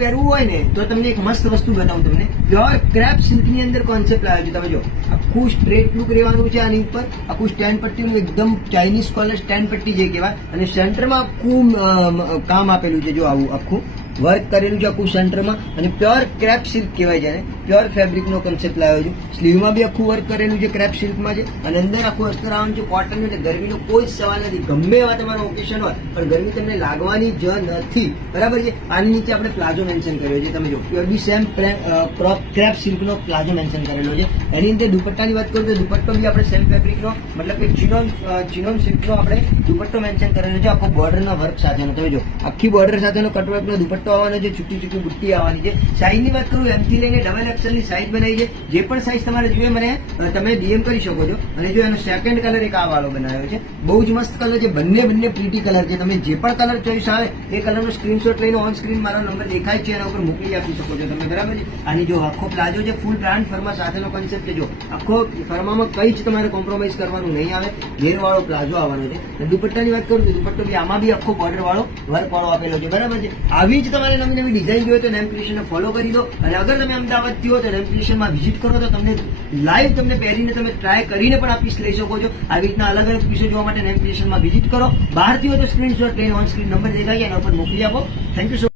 પહેરવું હોય ને તો તમને એક મસ્ત વસ્તુ બતાવું તમને. પ્યોર ક્રેપ સિલ્કની અંદર કોન્સેપ્ટ લાવ્યો છે. તમે જો આખું સ્ટ્રેટ લુક રહેવાનું છે આની ઉપર, આખું સ્ટેન્ડ પટ્ટીનું એકદમ ચાઇનીઝ કોલર સ્ટેન્ડ પટ્ટી જે કહેવાય, અને સેન્ટરમાં આખું કામ આપેલું છે. જો આવું આખું વર્ક કરેલું છે આખું સેન્ટરમાં, અને પ્યોર ક્રેપ સિલ્ક કહેવાય છે. પ્યોર ફેબ્રિકનો કોન્સેપ્ટ લાવ્યો છું. સ્લીવમાં બી આખું વર્ક કરેલું છે ક્રેપ સિલ્કમાં છે, અને અંદર આખું અસ્તર આવવાનું છે કોટન. એટલે ગરમીનો કોઈ જ સવાલ નથી. ગમે એવા તમારો ઓકેશન હોય પણ ગરમી તમને લાગવાની જ નથી. બરાબર છે. આની નીચે આપણે પ્લાઝો મેન્શન કર્યો છે. તમે જો પ્યોરલી સેમ ક્રેપ સિલ્કનો પ્લાઝો મેન્શન કરેલો છે. એની અંદર દુપટ્ટાની વાત કરું તો દુપટ્ટો બી આપણે સેમ ફેબ્રિકનો, મતલબ કે ચિનોન સિલ્કનો આપણે દુપટ્ટો મેન્શન કરેલો છે આખો બોર્ડરના વર્ક સાથેનો. તમે જો આખી બોર્ડર સાથેનો કટવર્કનો દુપટ્ટો આવવાનો છે, છૂટી છૂટી બુટ્ટી આવવાની છે. સાઈઝની વાત કરું એમથી લઈને ડબલ એક્સેલની સાઈઝ બનાવી છે. જે પણ સાઈઝ તમારે જોઈએ મને તમે ડીએમ કરી શકો છો. અને જો એનો સેકન્ડ કલર એક આ વાળો બનાવ્યો છે, બહુ જ મસ્ત કલર છે. બંને પ્રીટી કલર છે. તમે જે પણ કલર ચોઈસ આવે એ કલરનો સ્ક્રીનશોટ લઈને ઓન સ્ક્રીન મારો નંબર દેખાય છે એના ઉપર મોકલી આપી શકો છો તમે. બરાબર છે. આની જો આખો પ્લાઝો છે ફૂલ બ્રાન્ડ ફર્મા સાથેનો કોન્સેપ્ટ છે. જો આખો ફર્મામાં કઈ જ તમારે કોમ્પ્રોમાઇઝ કરવાનું નહીં આવે. ઘેર વાળો પ્લાઝો આવવાનો છે. દુપટ્ટાની વાત કરું તો દુપટ્ટો બી આમાં બી આખો બોર્ડર વાળો વર્ક વાળો આપેલો છે. બરાબર છે. આવી જ તમારે નવી નવી ડિઝાઇન જોઈએ તો નેમ ક્રિએશનને ફોલો કરી દો. અને અગર તમે અમદાવાદથી હો તો નેમ ક્રિએશનમાં વિઝિટ કરો તો તમને લાઈવ તમને પહેરીને તમે ટ્રાય કરીને પણ આ પીસ લઈ શકો છો. આવી રીતના અલગ અલગ પીસો જોવા માટે નેમ ક્રિએશનમાં વિઝિટ કરો. બહારથી હોય તો સ્ક્રીનશોટ લઈને ઓન સ્ક્રીન નંબર દેખાય એના ઉપર મોકલી આપો. Thank you so